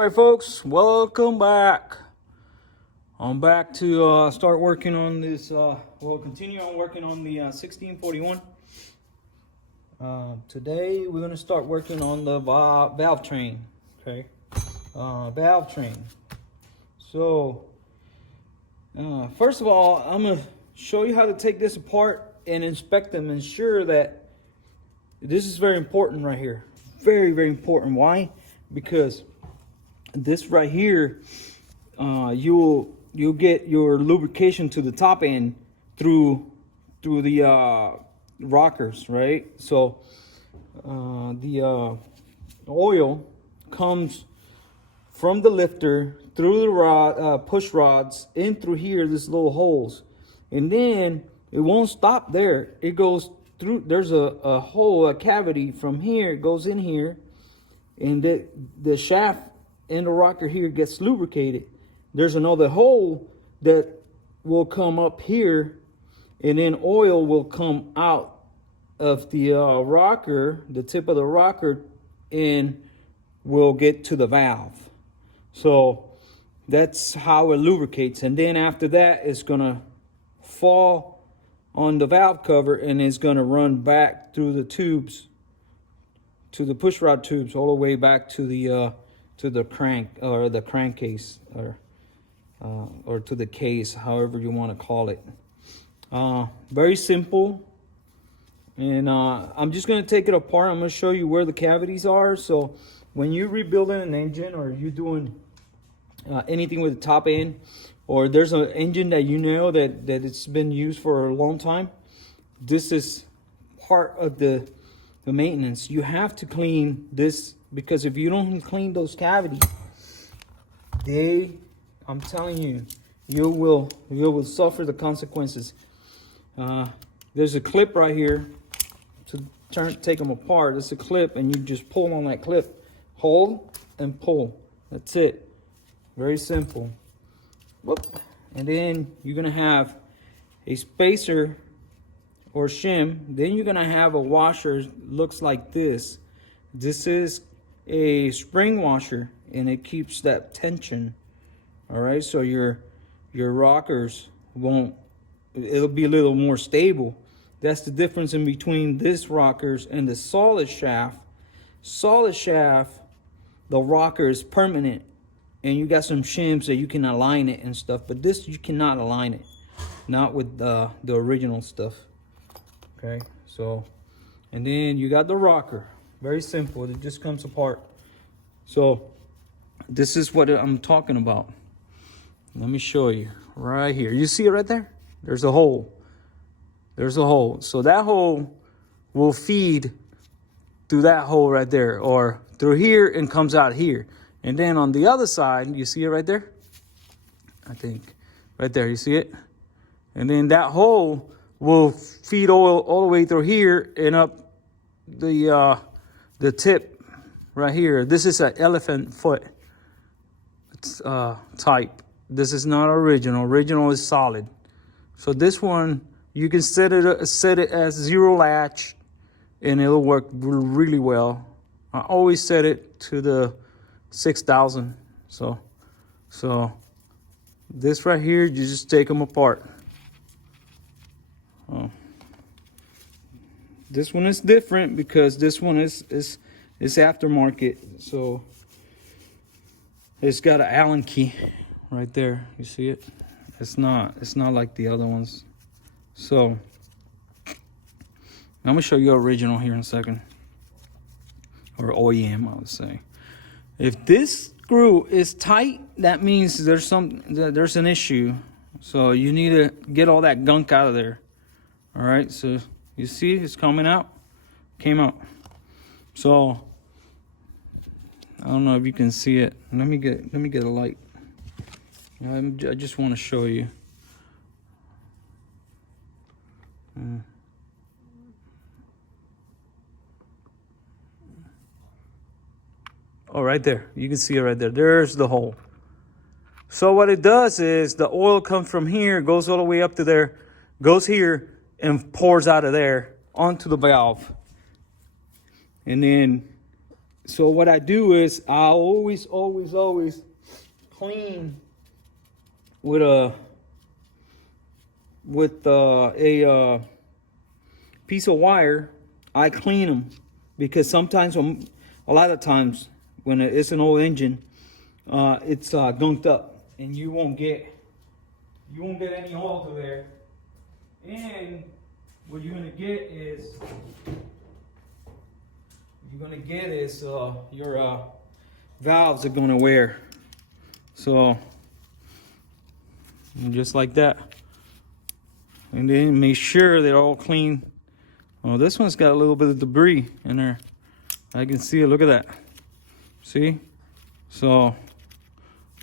All right, folks, welcome back. I'm back to start working on this. We'll continue on working on the 1641. Today we're going to start working on the valve train. Okay, valve train. So first of all, I'm going to show you how to take this apart and inspect them. Ensure that this is very important right here. Very, very important. Why? Because this right here, you'll get your lubrication to the top end through the rockers, right? So the oil comes from the lifter through the push rods in through here, this little holes, and then it won't stop there. It goes through. There's a hole, a cavity from here. It goes in here, and the shaft and the rocker here gets lubricated. There's another hole that will come up here, and then oil will come out of the rocker, the tip of the rocker, and will get to the valve. So that's how it lubricates. And then after that, it's gonna fall on the valve cover, and it's gonna run back through the tubes, to the push rod tubes, all the way back to the crank, or the crankcase, or to the case, however you want to call it. Very simple. And I'm just going to take it apart. I'm going to show you where the cavities are. So when you're rebuilding an engine, or you're doing anything with the top end, or there's an engine that you know that it's been used for a long time, this is part of the maintenance. You have to clean this, because if you don't clean those cavities, I'm telling you, you will suffer the consequences. There's a clip right here to take them apart. It's a clip, and you just pull on that clip, hold and pull. That's it. Very simple. Whoop. And then you're gonna have a spacer or shim. Then you're gonna have a washer. Looks like this. This is a spring washer, and it keeps that tension. All right, so your rockers it'll be a little more stable. That's the difference in between this rockers and the solid shaft. Solid shaft, the rocker is permanent, and you got some shims that you can align it and stuff, but this you cannot align it, not with the original stuff. Okay, so, and then you got the rocker. Very simple. It just comes apart. So this is what I'm talking about. Let me show you right here. You see it right there? There's a hole. There's a hole. So that hole will feed through that hole right there, or through here and comes out here. And then on the other side, you see it right there? I think right there, you see it? And then that hole will feed oil all the way through here and up the tip right here. This is an elephant foot type. This is not original. Original is solid. So this one, you can set it as zero latch, and it'll work really well. I always set it to the 6,000. So this right here, you just take them apart. This one is different because this one is aftermarket. So it's got an Allen key right there. You see it? It's not like the other ones. So I'm gonna show you original here in a second, or OEM, I would say. If this screw is tight, that means there's an issue. So you need to get all that gunk out of there. All right. So you see, it's coming out. Came out. So I don't know if you can see it. Let me get a light. I just want to show you. Oh, right there. You can see it right there. There's the hole. So what it does is the oil comes from here, goes all the way up to there, goes here, and pours out of there onto the valve. And then So what I do is I always clean with a piece of wire. I clean them because sometimes a lot of times when it's an old engine, it's gunked up, and you won't get any oil through there. And what you're gonna get is your valves are gonna wear. So just like that, and then make sure they're all clean. Oh, this one's got a little bit of debris in there. I can see it. Look at that. See? So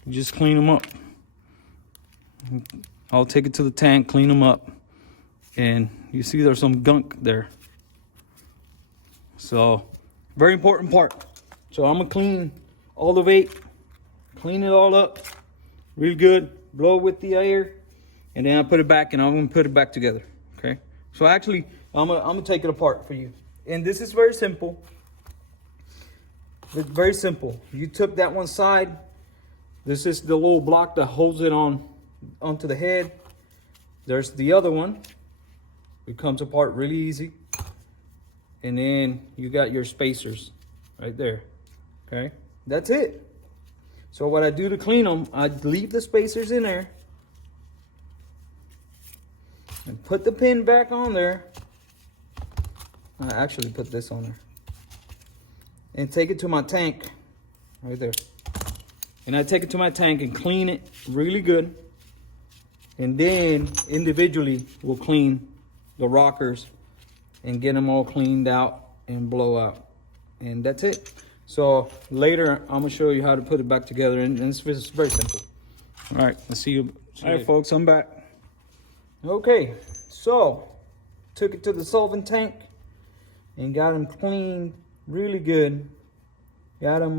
you just clean them up. I'll take it to the tank, clean them up, and you see there's some gunk there. So very important part. So I'm gonna clean all the weight, clean it all up real good, blow with the air, and then I put it back, and I'm gonna put it back together. Okay. So actually, I'm gonna take it apart for you, and this is very simple. It's very simple. You took that one side. This is the little block that holds it onto the head. There's the other one. It comes apart really easy. And then you got your spacers right there. Okay, that's it. So what I do to clean them, I leave the spacers in there and put the pin back on there. I actually put this on there and take it to my tank right there. And I take it to my tank and clean it really good. And then individually we'll clean the rockers and get them all cleaned out and blow out. And that's it. So later I'm gonna show you how to put it back together, and it's very simple. All right, let's see you. All right, folks, I'm back. Okay, so took it to the solvent tank and got them cleaned really good. Got them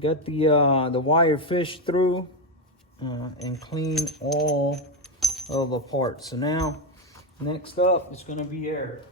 got the wire fished through and clean all of the parts. So now next up is going to be air.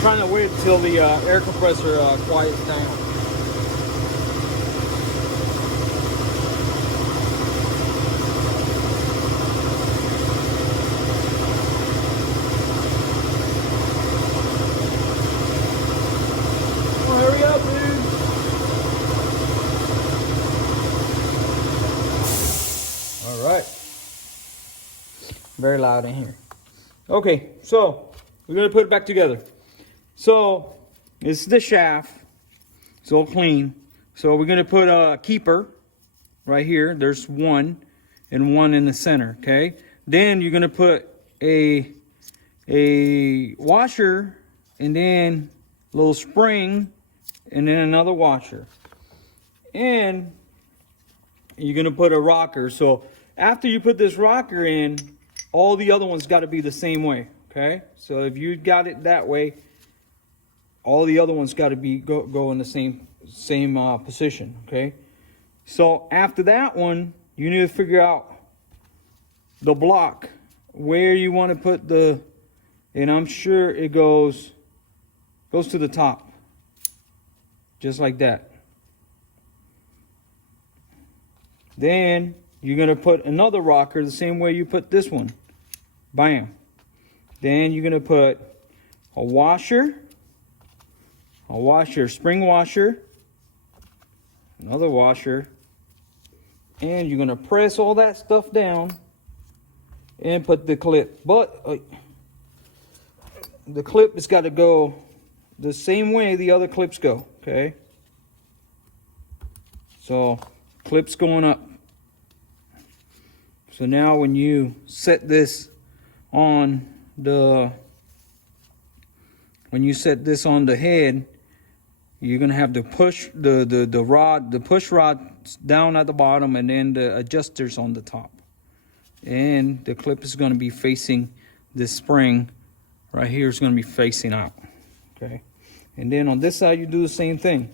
Trying to wait till the air compressor quiets down. Oh, hurry up, dude. All right. Very loud in here. Okay, so we're gonna put it back together. So it's the shaft. It's all clean. So we're gonna put a keeper right here. There's one and one in the center. Okay. Then you're gonna put a washer, and then a little spring, and then another washer. And you're gonna put a rocker. So after you put this rocker in, all the other ones got to be the same way. Okay. So if you got it that way, all the other ones got to be go in the same position. Okay. So after that one, you need to figure out the block where you want to put the, and I'm sure it goes to the top, just like that. Then you're going to put another rocker the same way you put this one. Bam. Then you're going to put a washer, spring washer, another washer, and you're going to press all that stuff down and put the clip. But the clip has got to go the same way the other clips go, okay? So clips going up. So now when you set this on the head, you're gonna have to push the push rod down at the bottom, and then the adjusters on the top. And the clip is gonna be facing this spring right here, is gonna be facing out. Okay. And then on this side you do the same thing.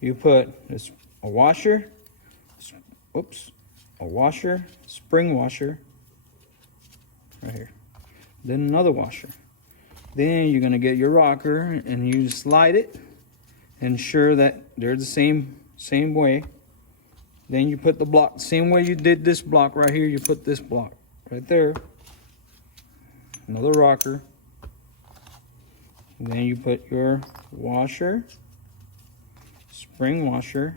You put a washer, spring washer, right here. Then another washer. Then you're gonna get your rocker and you slide it, ensure that they're the same way. Then you put the block, same way you did this block right here, you put this block right there. Another rocker. And then you put your washer, spring washer,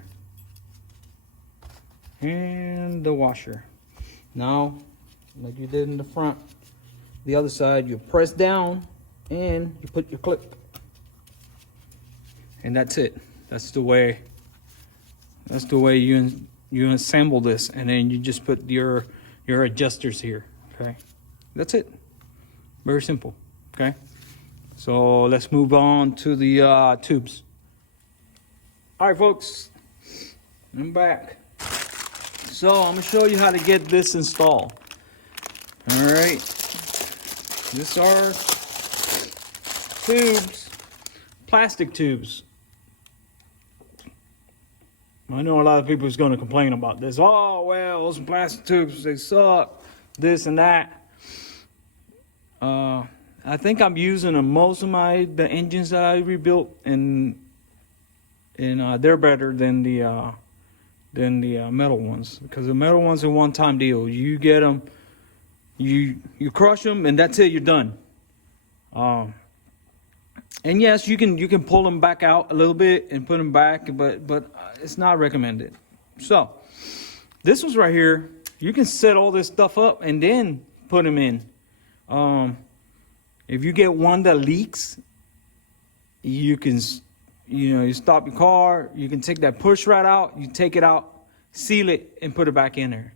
and the washer. Now, like you did in the front, the other side, you press down and you put your clip. And that's it. That's the way you assemble this, and then you just put your adjusters here. Okay, that's it. Very simple. Okay, so let's move on to the tubes. All right, folks, I'm back. So I'm gonna show you how to get this installed. All right, these are tubes, plastic tubes. I know a lot of people is going to complain about this. Oh, well, those plastic tubes, they suck, this and that. I think I'm using most of the engines that I rebuilt, and they're better than the metal ones, because the metal ones are one-time deal. You get them, you crush them, and that's it. You're done. And yes, you can pull them back out a little bit and put them back, but it's not recommended. So this one's right here. You can set all this stuff up and then put them in. If you get one that leaks, you can, you stop your car. You can take that push rod out. You take it out, seal it, and put it back in there.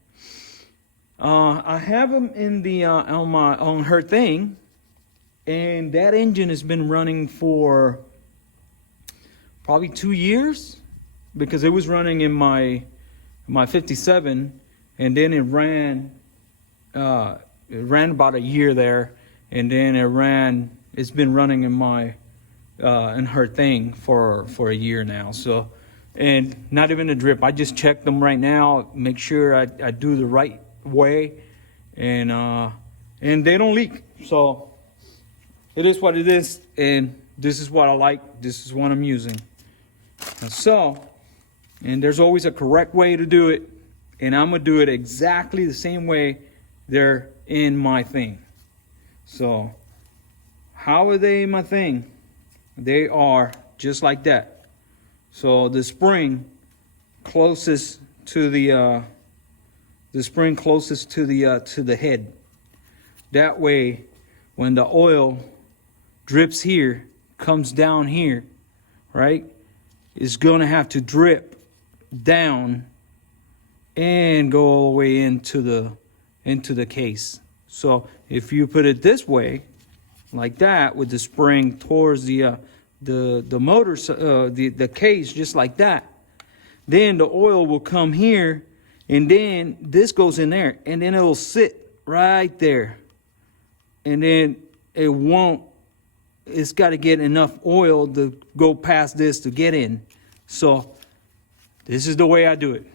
I have them in the on her thing. And that engine has been running for probably 2 years, because it was running in my 57, and then it ran about a year there, and then it's been running in her thing for a year now. So, and not even a drip. I just checked them right now, make sure I do the right way, and they don't leak. So it is what it is, and this is what I like. This is what I'm using. And there's always a correct way to do it, and I'm gonna do it exactly the same way they're in my thing. So how are they in my thing? They are just like that. So the spring closest to the head. That way, when the oil drips here, comes down here, right, it's gonna have to drip down and go all the way into the case. So if you put it this way, like that, with the spring towards the motor, the case, just like that, then the oil will come here, and then this goes in there, and then it'll sit right there, and then it's got to get enough oil to go past this to get in. So this is the way I do it.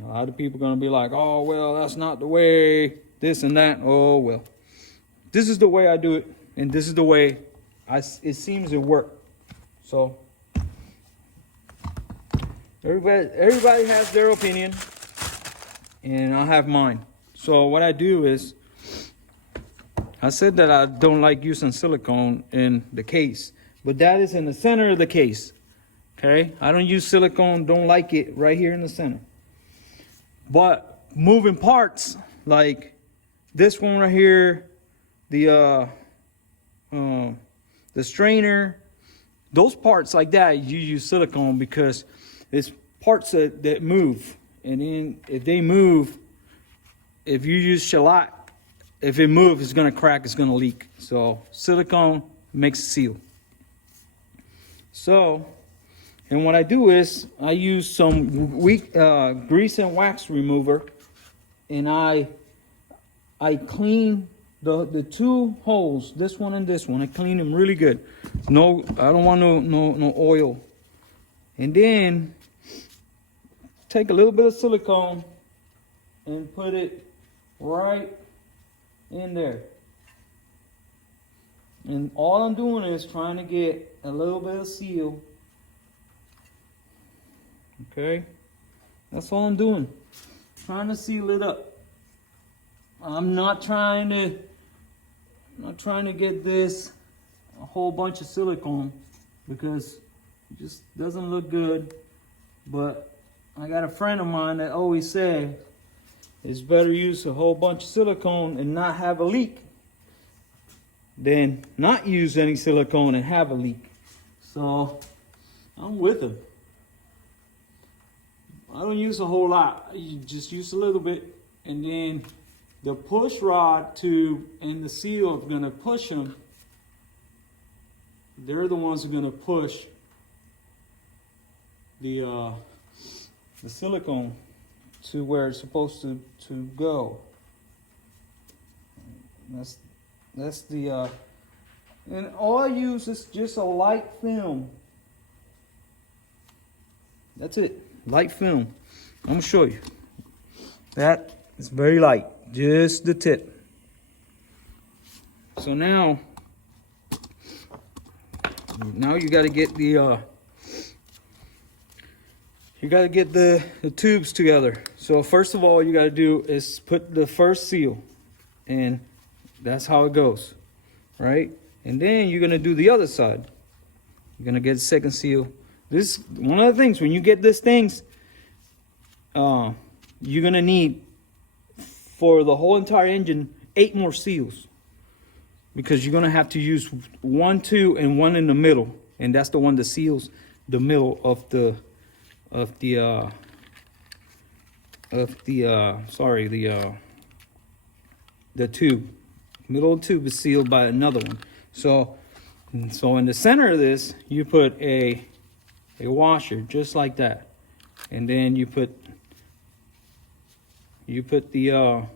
A lot of people are going to be like, oh, well, that's not the way, this and that. Oh, well, this is the way I do it. And this is the way it seems to work. So everybody has their opinion, and I have mine. So what I do is, I said that I don't like using silicone in the case, but that is in the center of the case. Okay, I don't use silicone, don't like it right here in the center. But moving parts like this one right here, the strainer, those parts like that, you use silicone because it's parts that move. And then if they move, if you use shellac, if it moves, it's going to crack, it's going to leak. So silicone makes a seal. So, and what I do is I use some weak grease and wax remover, and I clean the two holes, this one and this one. I clean them really good. No, I don't want no oil. And then take a little bit of silicone and put it right in there. And all I'm doing is trying to get a little bit of seal. Okay, that's all I'm doing. Trying to seal it up. I'm not trying to get this a whole bunch of silicone because it just doesn't look good. But I got a friend of mine that always said it's better use a whole bunch of silicone and not have a leak than not use any silicone and have a leak. So I'm with him. I don't use a whole lot. You just use a little bit, and then the push rod tube and the seal are going to push them. They're the ones who are going to push the silicone to where it's supposed to go. That's the and all I use is just a light film. That's it, light film. I'm gonna show you. That is very light, just the tip. So now you got to get the tubes together. So first of all, you got to do is put the first seal, and that's how it goes, right? And then you're gonna do the other side. You're gonna get the second seal. This one of the things when you get these things, you're gonna need for the whole entire engine 8 more seals, because you're gonna have to use 1, 2, and 1 in the middle, and that's the one that seals the middle of the tube. Middle of the tube is sealed by another one. So in the center of this, you put a washer just like that, and then you put the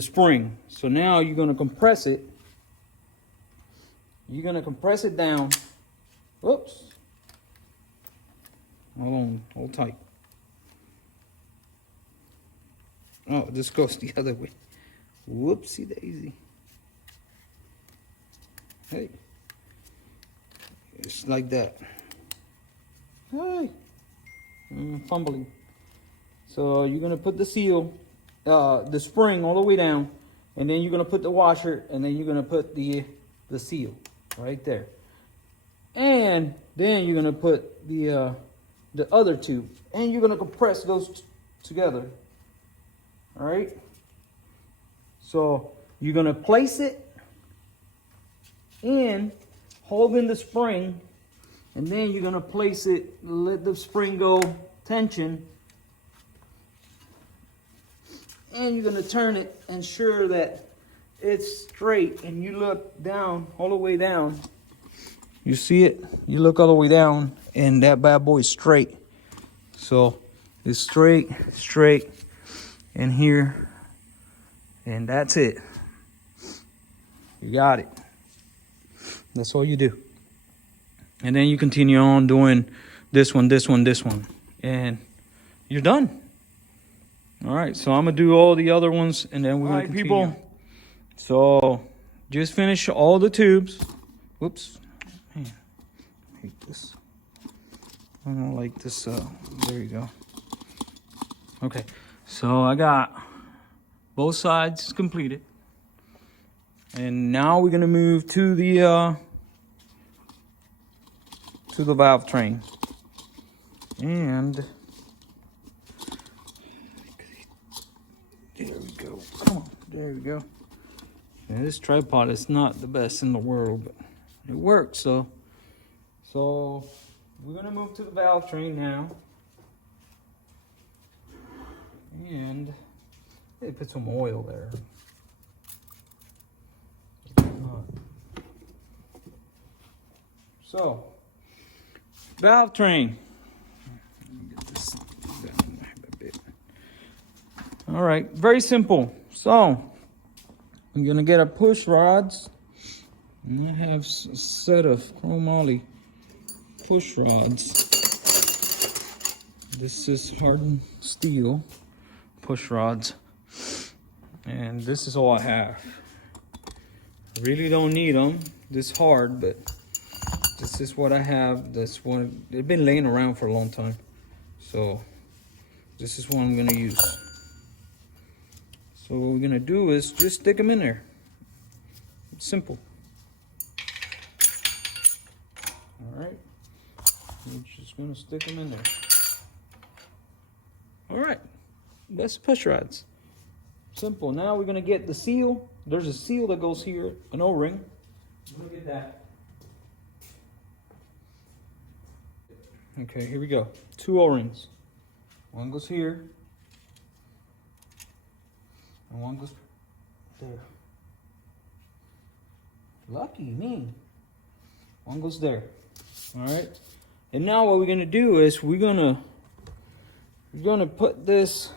spring. So now you're gonna compress it. You're gonna compress it down. Oops. Hold on, hold tight. Oh, this goes the other way. Whoopsie daisy. Hey, it's like that. Hey, I'm fumbling. So you're gonna put the seal, the spring all the way down, and then you're gonna put the washer, and then you're gonna put the seal right there, and then you're gonna put the other tube, and you're gonna compress those together. All right. So you're gonna place it in, holding the spring, and then you're gonna place it, let the spring go tension, and you're gonna turn it, ensure that it's straight, and you look down, all the way down. You see it? You look all the way down, and that bad boy is straight. So it's straight, and here, and that's it. You got it. That's all you do. And then you continue on doing this one, and you're done. All right, so I'm gonna do all the other ones, and then we're gonna continue. People. So just finish all the tubes. Whoops, man, I hate this. I don't like this. There you go. Okay, so I got both sides completed, and now we're gonna move to the valve train, and there we go. Come on, there we go. And this tripod is not the best in the world, but it works. So we're gonna move to the valve train now, and they put some oil there. So, valve train. Get this down a bit. All right, very simple. So, I'm gonna get our push rods. And I have a set of chromoly push rods. This is hardened steel push rods. And this is all I have. I really don't need them this hard, but this is what I have. This one, they've been laying around for a long time. So this is what I'm gonna use. So what we're gonna do is just stick them in there. It's simple. All right, we're just gonna stick them in there. All right, that's push rods. Simple. Now we're gonna get the seal. There's a seal that goes here, an O-ring. Look at that. Okay, here we go. 2 O-rings. One goes here, and one goes there. Lucky me. One goes there. All right. And now what we're gonna do is we're gonna put this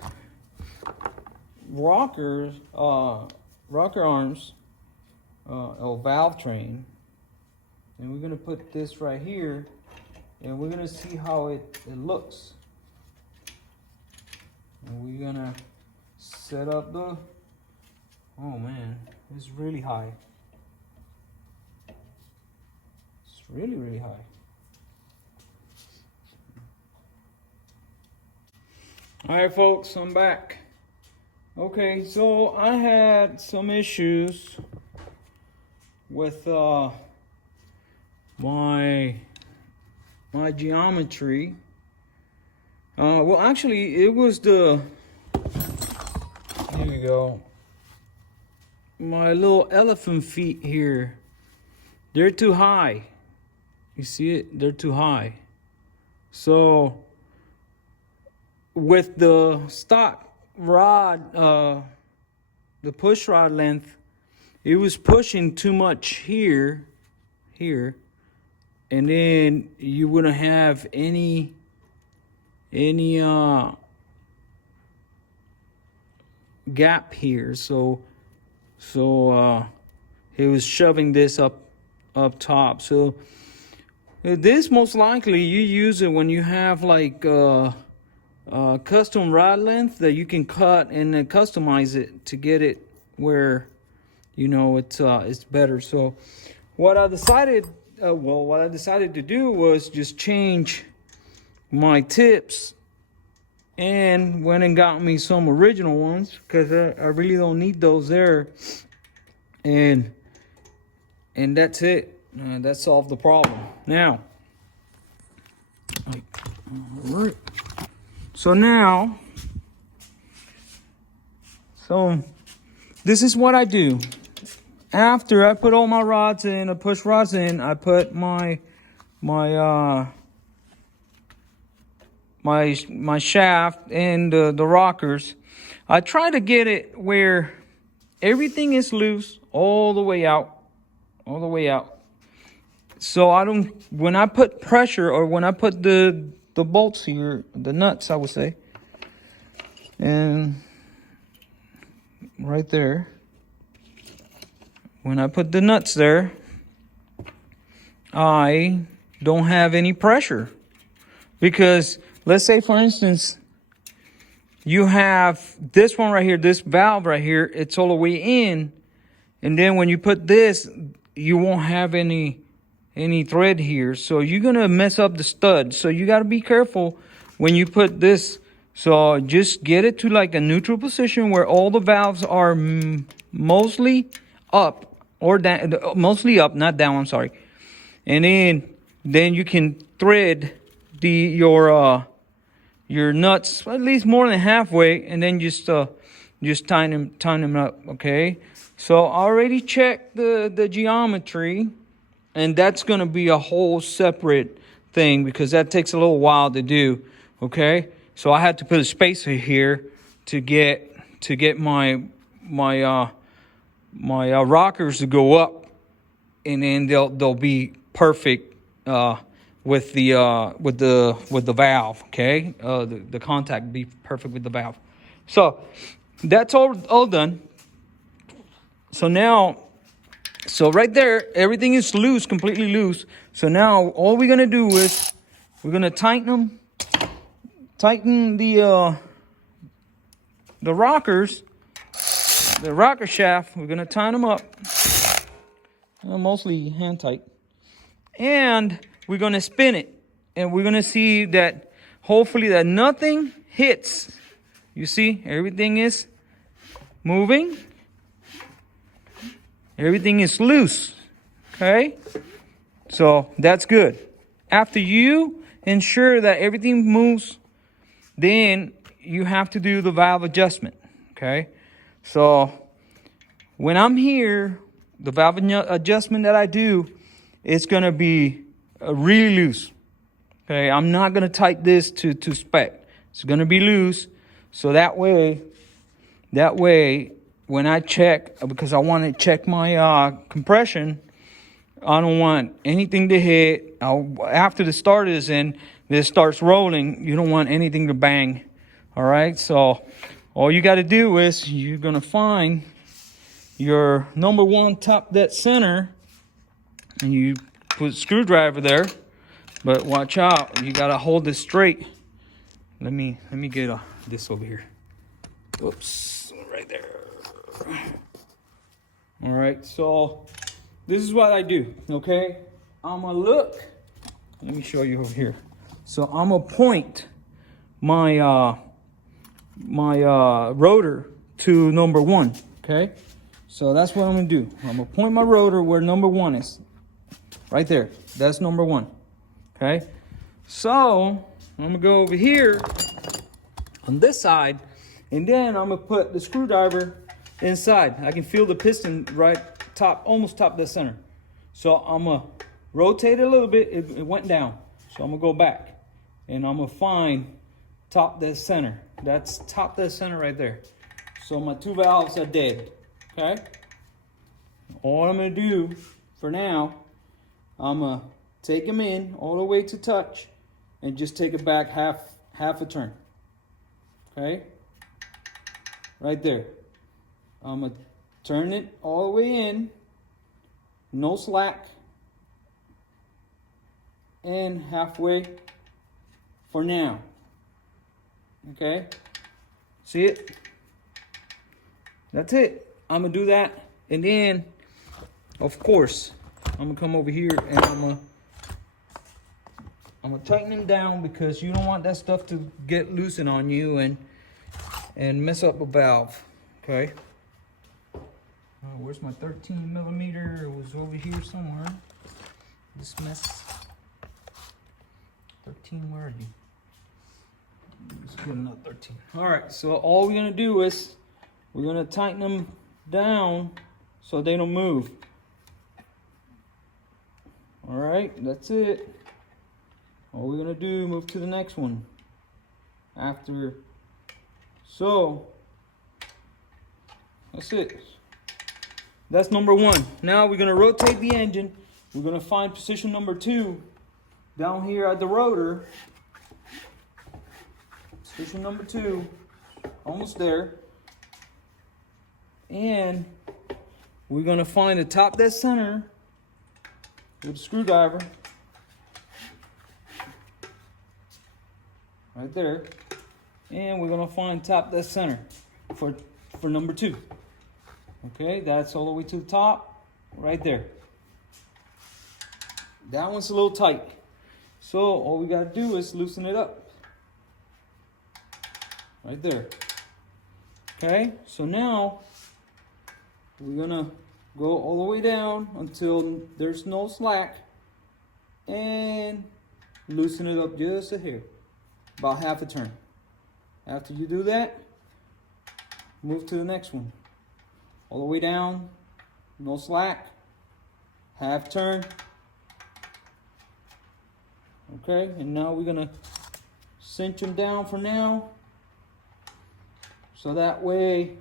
rocker arms, valve train, and we're gonna put this right here, and we're gonna see how it looks. And we're gonna set up the, oh man, it's really high. It's really, really high. All right, folks, I'm back. Okay, so I had some issues with my geometry. Well, actually, it was here we go. My little elephant feet here. They're too high. You see it? They're too high. So with the stock rod, the push rod length, it was pushing too much here, and then you wouldn't have any gap here. So it was shoving this up top. So this most likely you use it when you have like custom rod length that you can cut and then customize it to get it where you know it's better. So what I decided to do was just change my tips and went and got me some original ones because I really don't need those there, and that's it. That solved the problem. Now, all right. So now, this is what I do. After I put all my rods in, I push rods in, I put my shaft and the rockers. I try to get it where everything is loose all the way out. So I don't, when I put pressure or when I put the bolts here, the nuts, I would say, and right there, when I put the nuts there, I don't have any pressure. Because let's say, for instance, you have this one right here, this valve right here, it's all the way in. And then when you put this, you won't have any thread here. So you're going to mess up the stud. So you got to be careful when you put this. So just get it to like a neutral position where all the valves are mostly up or down, mostly up, not down, I'm sorry. And then you can thread your nuts at least more than halfway, and then just tighten them up, okay? So I already checked the geometry, and that's going to be a whole separate thing because that takes a little while to do, okay? So I had to put a spacer here to get my rockers to go up, and then they'll be perfect with the valve, okay? The contact be perfect with the valve. So that's all done. So now, right there, everything is loose, completely loose. So now all we're gonna do is we're gonna tighten the rockers, the rocker shaft. We're gonna tighten them up, mostly hand tight, and we're gonna spin it, and we're gonna see that hopefully that nothing hits. You see, everything is moving. Everything is loose, okay? So that's good. After you ensure that everything moves, then you have to do the valve adjustment, okay? So when I'm here, the valve adjustment that I do, it's going to be really loose, okay? I'm not going to tighten this to spec. It's going to be loose, so that way, when I check, because I want to check my compression, I don't want anything to hit. After the start is in, this starts rolling, you don't want anything to bang. All right, so all you got to do is you're going to find your number one top dead center, and you put a screwdriver there. But watch out, you got to hold this straight. Let me get this over here. Oops, right there. All right, so this is what I do, okay? I'm gonna look. Let me show you over here. So I'm gonna point my rotor to number one, okay? So that's what I'm gonna do. I'm gonna point my rotor where number one is, right there. That's number one, okay? So I'm gonna go over here on this side, and then I'm gonna put the screwdriver inside. I can feel the piston right almost top the center. So I'm gonna rotate it a little bit. It went down. So I'm gonna go back, and I'm gonna find top dead center. That's top dead center right there. So my two valves are dead, okay? All I'm gonna do for now, I'm gonna take them in all the way to touch, and just take it back half a turn, okay? Right there. I'm going to turn it all the way in, no slack, and halfway for now. Okay? See it? That's it. I'm going to do that. And then, of course, I'm going to come over here and I'm going to tighten them down, because you don't want that stuff to get loosened on you and mess up a valve. Okay? Where's my 13 millimeter? It was over here somewhere. This mess. 13, where are you? It's good enough, 13. All right, so all we're gonna do is we're gonna tighten them down so they don't move. All right, that's it. All we're gonna do, move to the next one. After, so that's it. That's number one. Now we're gonna rotate the engine. We're gonna find position number two down here at the rotor. Position number two, almost there. And we're gonna find the top dead center with a screwdriver. Right there. and we're gonna find top dead center for number 2. Okay, that's all the way to the top, right there. That one's a little tight, so all we gotta do is loosen it up. Right there. Okay, so now we're gonna go all the way down until there's no slack and loosen it up just a hair, about half a turn. After you do that, move to the next one. All the way down, no slack, half turn. Okay, and now we're gonna cinch them down for now. So that way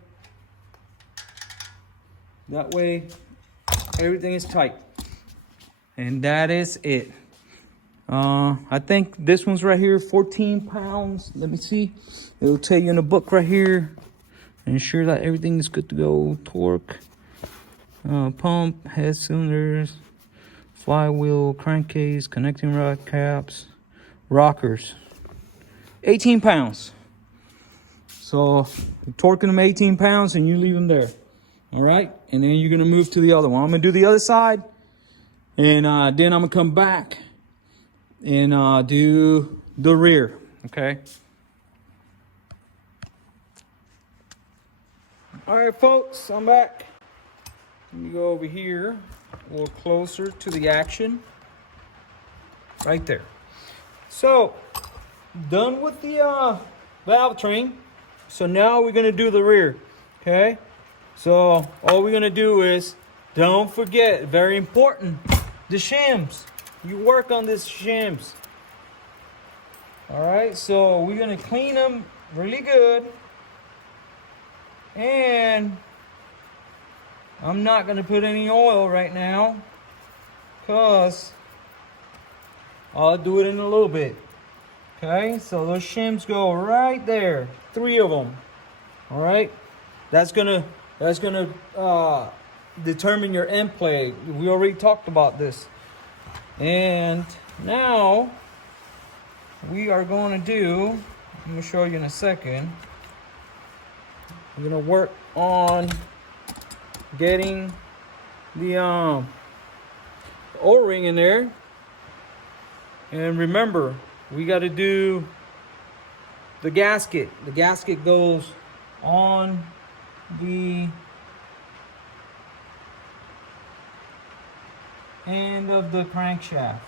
everything is tight. And that is it. I think this one's right here, 14 pounds. Let me see. It'll tell you in the book right here. Ensure that everything is good to go. Torque, pump, head cylinders, flywheel, crankcase, connecting rod caps, rockers. 18 pounds. So you're torquing them 18 pounds and you leave them there. All right. And then you're going to move to the other one. I'm going to do the other side. And then I'm going to come back and do the rear. Okay. All right, folks, I'm back. Let me go over here a little closer to the action. Right there. So, done with the valve train. So now we're going to do the rear. Okay. So all we're going to do is, don't forget, very important, the shims. You work on this shims. All right. So we're going to clean them really good. And I'm not going to put any oil right now, because I'll do it in a little bit. Okay, so those shims go right there, 3 of them. All right, that's gonna determine your end plate. We already talked about this. And now we are going to do, I'm going to show you in a second. I'm going to work on getting the O-ring in there. And remember, we got to do the gasket. The gasket goes on the end of the crankshaft.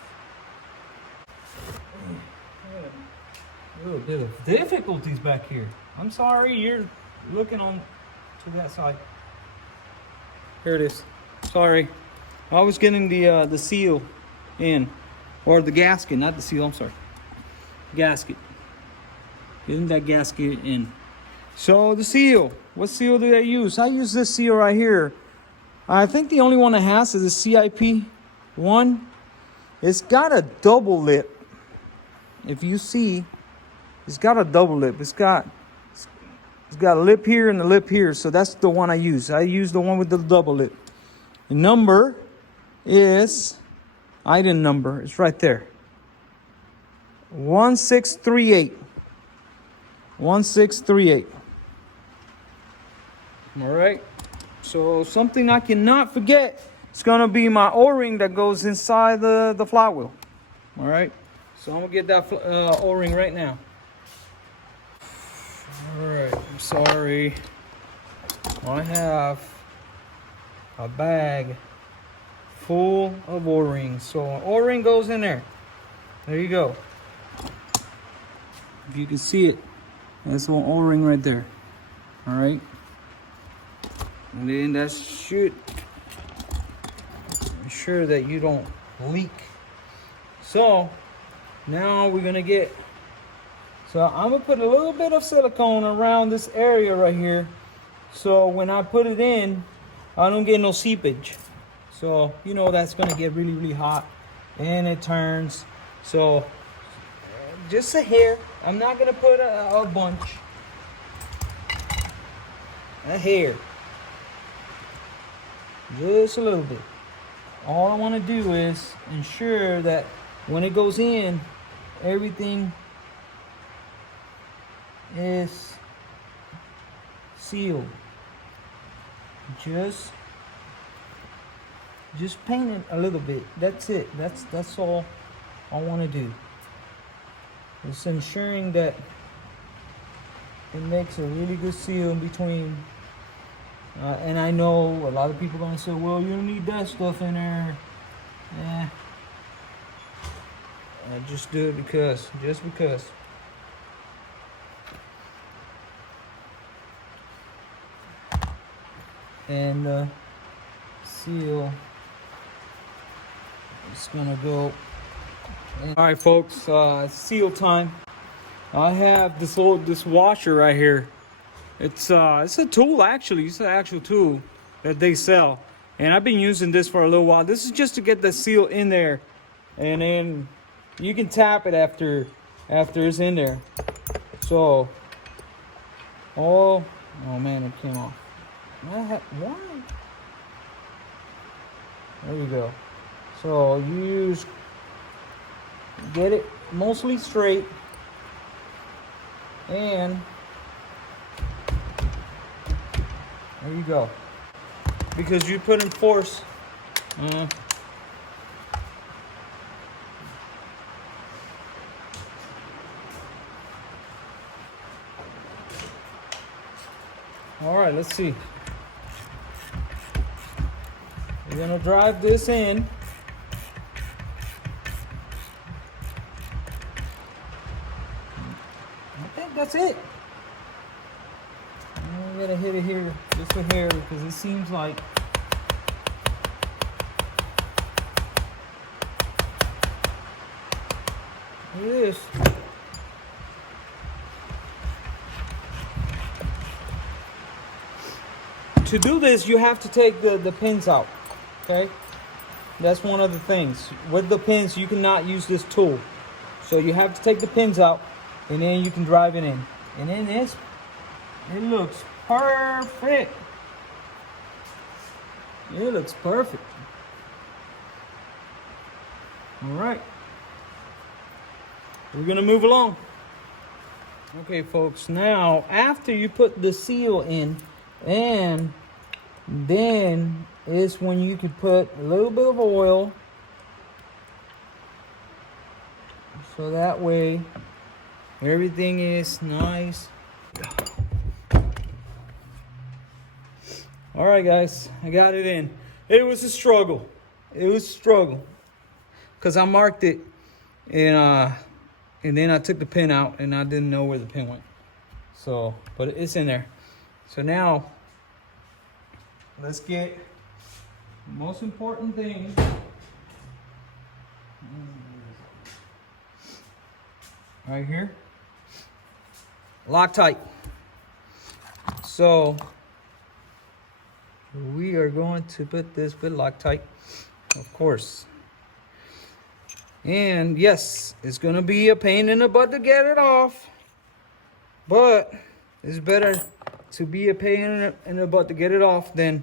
A little bit of difficulties back here. I'm sorry, you're looking on to that side. Here it is. Sorry, I was getting the seal in, or the gasket, not the seal. I'm sorry. Gasket. Getting that gasket in. So the seal. What seal do I use? I use this seal right here. I think the only one it has is the CIP1. It's got a double lip. If you see, it's got a double lip. It's got a lip here and a lip here. So that's the one I use. I use the one with the double lip. The number is, item number, it's right there. 1638. 1638. All right. So something I cannot forget, it's gonna be my O-ring that goes inside the flywheel. All right. So I'm gonna get that O-ring right now. All right. I'm sorry. I have a bag full of O-rings. So an O-ring goes in there. There you go. If you can see it, that's one O-ring right there. All right. And then that should ensure that you don't leak. So now we're gonna get, so I'm gonna put a little bit of silicone around this area right here. So when I put it in, I don't get no seepage. So you know that's gonna get really, really hot and it turns. So just a hair. I'm not gonna put a bunch. A hair. Just a little bit. All I want to do is ensure that when it goes in, everything is sealed. Just paint it a little bit. That's it. That's all I want to do. It's ensuring that it makes a really good seal in between. And I know a lot of people are gonna say, well, you don't need that stuff in there. I just do it just because. And the seal is gonna go. All right, folks, seal time. I have this washer right here. It's a tool, actually. It's an actual tool that they sell, and I've been using this for a little while. This is just to get the seal in there, and then you can tap it after it's in there. So, oh man, it came off. Why? There you go. So you get it mostly straight, and there you go. Because you put in force. All right, let's see. We're gonna drive this in. I think that's it. I'm gonna hit it here, just a hair, because it seems like it is. To do this, you have to take the pins out. Okay, that's one of the things. With the pins, you cannot use this tool. So you have to take the pins out, and then you can drive it in. And then it looks perfect. It looks perfect. All right. We're gonna move along. Okay, folks, now after you put the seal in, and then is when you could put a little bit of oil, so that way everything is nice. All right, guys, I got it in. It was a struggle. It was a struggle because I marked it, and then I took the pin out, and I didn't know where the pin went. So, but it's in there. So now let's get the most important thing. Right here. Loctite. So we are going to put this with Loctite, of course. And yes, it's gonna be a pain in the butt to get it off, but it's better to be a pain in the butt to get it off than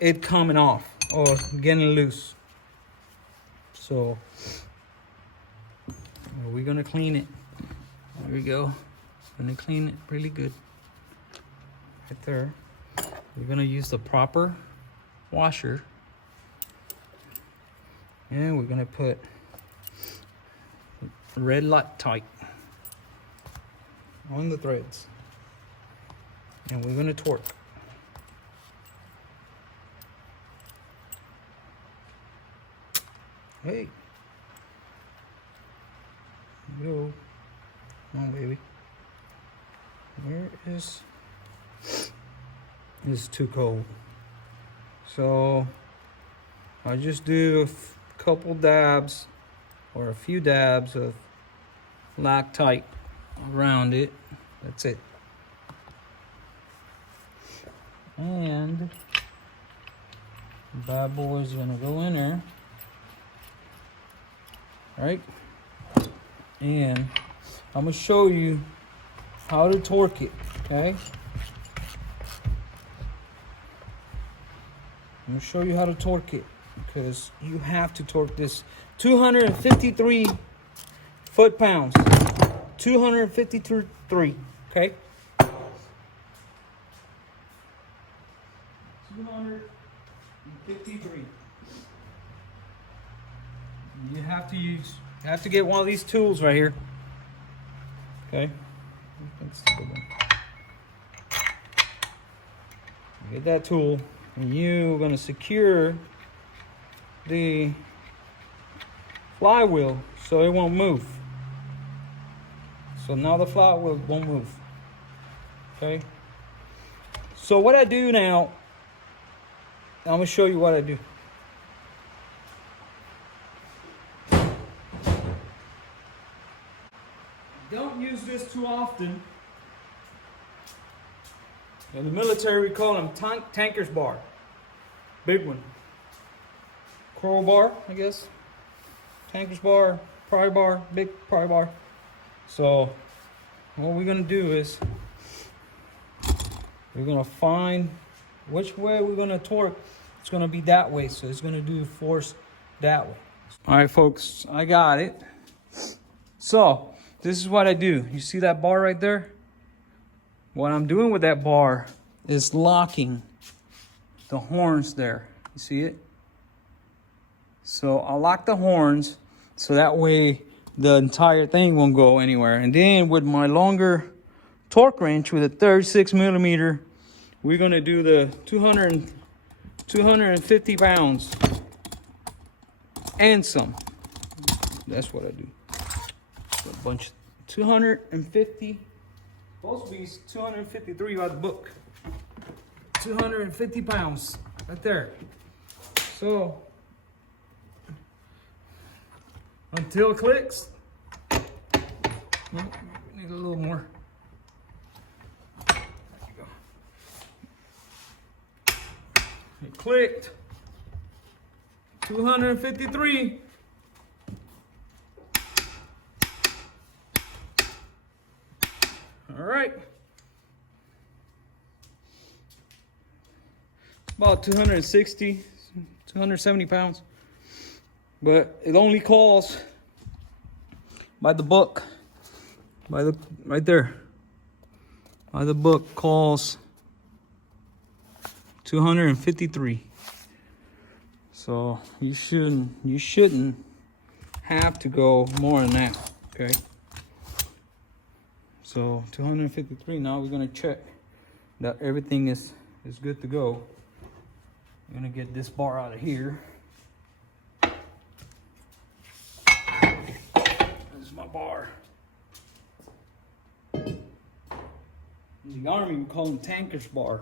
it coming off or getting loose. So we're gonna clean it. There we go. Gonna clean it really good. Right there. We're gonna use the proper washer, and we're gonna put red Loctite on the threads, and we're gonna torque. Hey, go, come on, baby. Where is? It's too cold, so I just do a couple dabs or a few dabs of Loctite around it. That's it. And the bad boy is gonna go in there, right? And I'm gonna show you how to torque it, okay? I'm gonna show you how to torque it, because you have to torque this. 253 foot-pounds. 253, Okay. 253. You have to get one of these tools right here. Okay. Get that tool, and you're gonna secure the flywheel so it won't move. So now the flywheel won't move. Okay. So what I do now, I'm gonna show you what I do. Don't use this too often. In the military, we call them tanker's bar. Big one. Coral bar, I guess. Tanker's bar, pry bar, big pry bar. So what we're gonna do is we're gonna find which way we're gonna torque. It's gonna be that way, so it's gonna do force that way. All right, folks, I got it. So this is what I do. You see that bar right there? What I'm doing with that bar is locking the horns there. You see it? So I'll lock the horns so that way the entire thing won't go anywhere. And then with my longer torque wrench with a 36 millimeter, we're gonna do the 250 pounds and some. That's what I do. So a bunch of 250. Supposed to be 253 by the book. 250 pounds right there. So until it clicks. Need a little more. There you go. It clicked. 253. All right. About 260, 270 pounds. But it only calls by the book. By the right there. By the book calls 253. So you shouldn't have to go more than that. Okay. So 253. Now we're gonna check that everything is good to go. I'm gonna get this bar out of here. This is my bar. In the Army, we call them tanker's bar.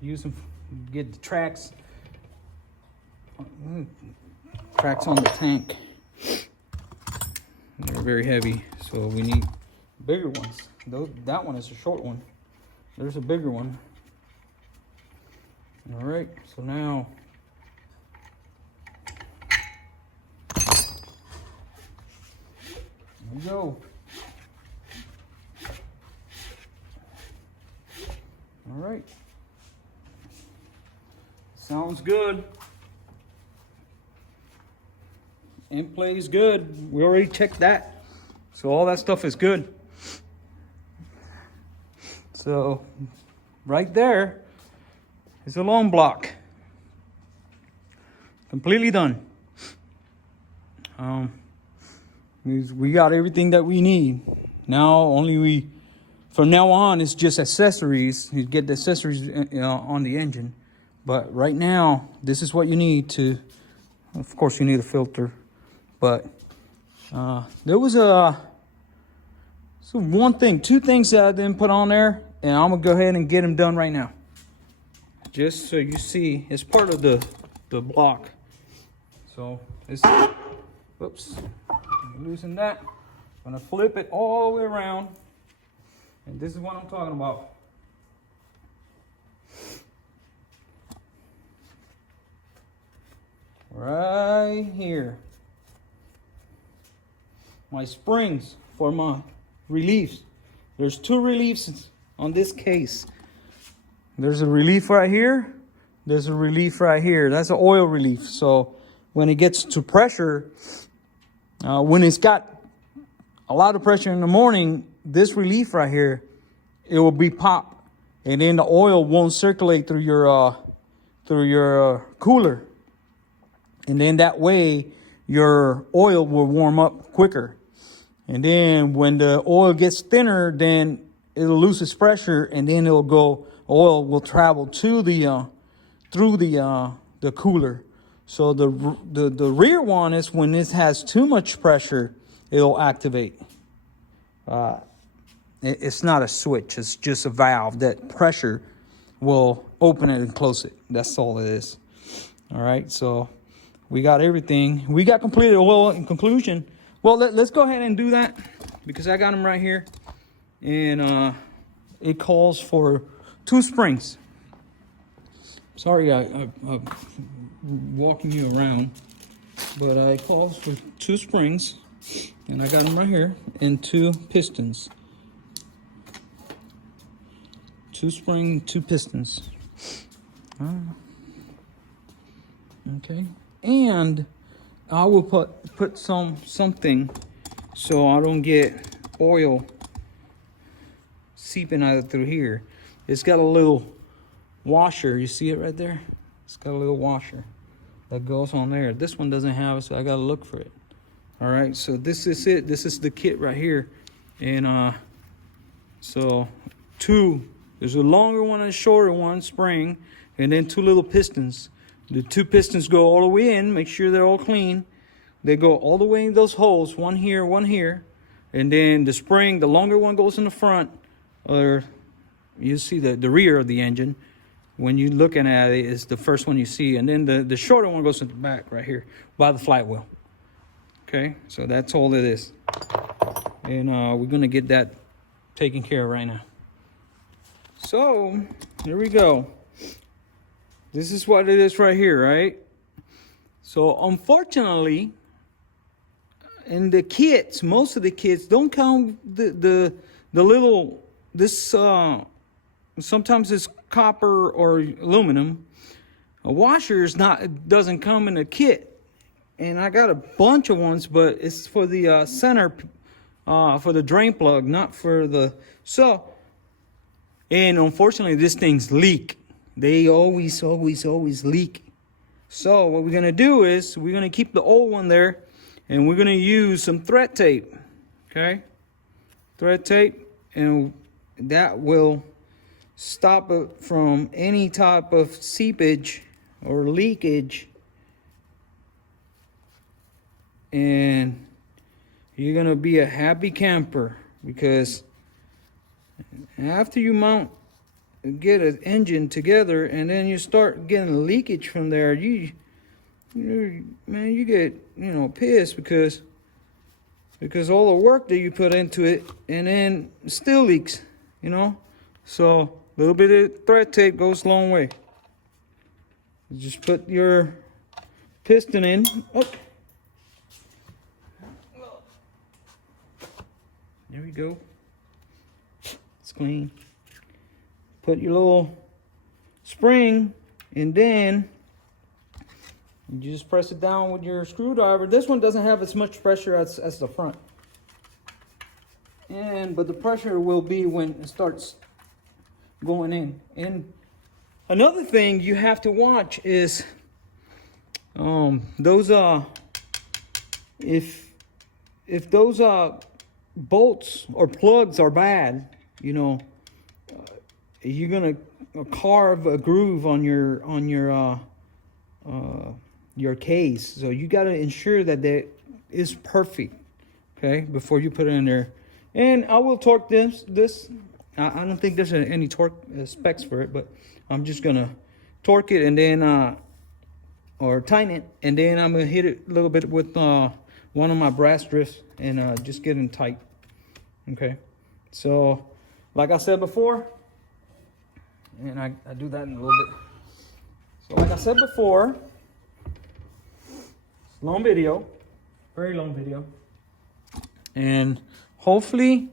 Use them to get the tracks on the tank. They're very heavy, so we need bigger ones. That one is a short one. There's a bigger one. All right, so now here we go. All right. Sounds good. And plays good. We already checked that. So all that stuff is good. So right there is a long block. Completely done. We got everything that we need. From now on, it's just accessories. You get the accessories on the engine. But right now, this is what you need to, of course, you need a filter. But there was two things that I didn't put on there. And I'm going to go ahead and get them done right now. Just so you see, it's part of the block. So, whoops, loosen that. I'm going to flip it all the way around. And this is what I'm talking about. Right here. My springs for my reliefs. There's two reliefs on this case. There's a relief right here. There's a relief right here. That's an oil relief. So when it gets to pressure, when it's got a lot of pressure in the morning, this relief right here, it will be pop, and then the oil won't circulate through your cooler, and then that way your oil will warm up quicker. And then when the oil gets thinner, then it'll lose its pressure, and then oil will travel to the through the cooler. So the rear one is when this has too much pressure, it'll activate. It's not a switch, it's just a valve that pressure will open it and close it. That's all it is. All right, so we got everything. We got completed oil in conclusion. Well, let's go ahead and do that, because I got them right here. And it calls for 2 springs. Sorry, I'm walking you around, but it calls for 2 springs, and I got them right here, and 2 pistons. 2 spring, 2 pistons. Okay, and I will put something so I don't get oil seeping out through here. It's got a little washer. You see it right there? It's got a little washer that goes on there. This one doesn't have it, so I gotta look for it. All right, so this is it. This is the kit right here. And so 2, there's a longer one and a shorter one, spring, and then 2 little pistons. The 2 pistons go all the way in. Make sure they're all clean. They go all the way in those holes, one here, and then the spring, the longer one, goes in the front, or you see the rear of the engine. When you're looking at it, is the first one you see, and then the shorter one goes in the back right here by the flywheel. Okay, so that's all it is, and we're gonna get that taken care of right now. So here we go. This is what it is right here, right? So unfortunately, in the kits, most of the kits don't count the little, this sometimes it's copper or aluminum. A washer doesn't come in a kit, and I got a bunch of ones, but it's for the center, for the drain plug, not for the and unfortunately these things leak. They always leak. So what we're gonna do is we're gonna keep the old one there, and we're gonna use some thread tape. Okay, thread tape, and that will stop it from any type of seepage or leakage. And you're gonna be a happy camper, because after you get an engine together and then you start getting leakage from there, you get pissed, because all the work that you put into it, and then it still leaks, So a little bit of thread tape goes a long way. You just put your piston in. Oh. There we go. It's clean. Put your little spring, and then you just press it down with your screwdriver. This one doesn't have as much pressure as the front, but the pressure will be when it starts going in. And another thing you have to watch is those if those bolts or plugs are bad, you're gonna carve a groove on your case. So you got to ensure that that is perfect, okay, before you put it in there. And I will torque this. I don't think there's any torque specs for it, but I'm just gonna torque it and then or tighten it, and then I'm gonna hit it a little bit with one of my brass drifts and just get it tight. Okay, so like I said before, and I do that in a little bit. So like I said before, long video, very long video, and hopefully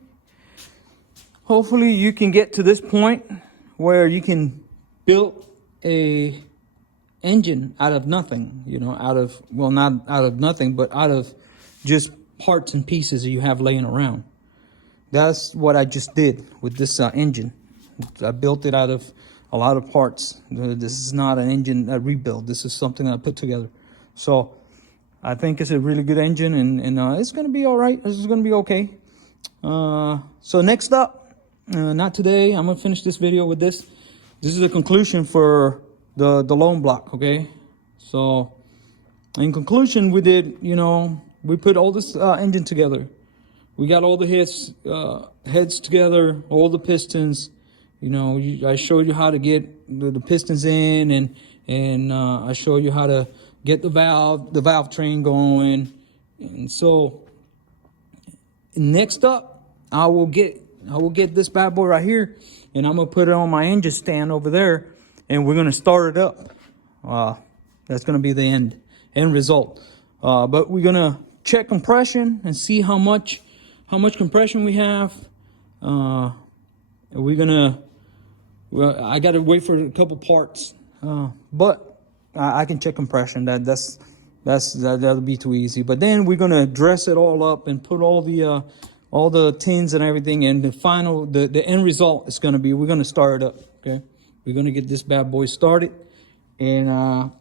you can get to this point where you can build a engine out of nothing, not out of nothing, but out of just parts and pieces that you have laying around. That's what I just did with this engine. I built it out of a lot of parts. This is not an engine rebuild. This is something I put together. So I think it's a really good engine, and it's going to be all right. This is going to be okay. So next up, not today, I'm going to finish this video with this. This is a conclusion for the loan block, okay? So in conclusion, we did, we put all this engine together. We got all the heads together, all the pistons. I showed you how to get the pistons in, and I showed you how to get the valve train going. And so next up, I will get this bad boy right here, and I'm gonna put it on my engine stand over there, and we're gonna start it up. That's gonna be the end result. But we're gonna check compression and see how much compression we have. I gotta wait for a couple parts, but I can check compression. That'll be too easy. But then we're gonna dress it all up and put all the tins and everything, and the end result is gonna be, we're gonna start it up. Okay, we're gonna get this bad boy started, and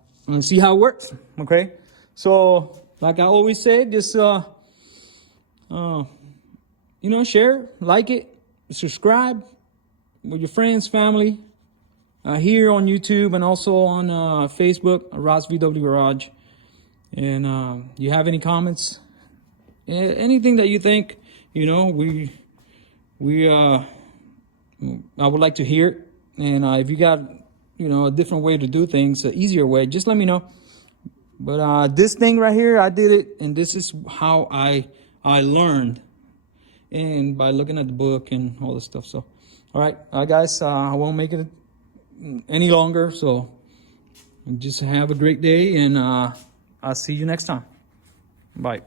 see how it works. Okay, so like I always say, just share, like it, subscribe with your friends, family, here on YouTube, and also on Facebook, Ross VW Garage. And you have any comments, anything that you think, I would like to hear it. And if you got, a different way to do things, an easier way, just let me know. But this thing right here, I did it, and this is how I learned, and by looking at the book and all this stuff. So, all right, guys, I won't make it any longer. So, just have a great day, and I'll see you next time. Bye.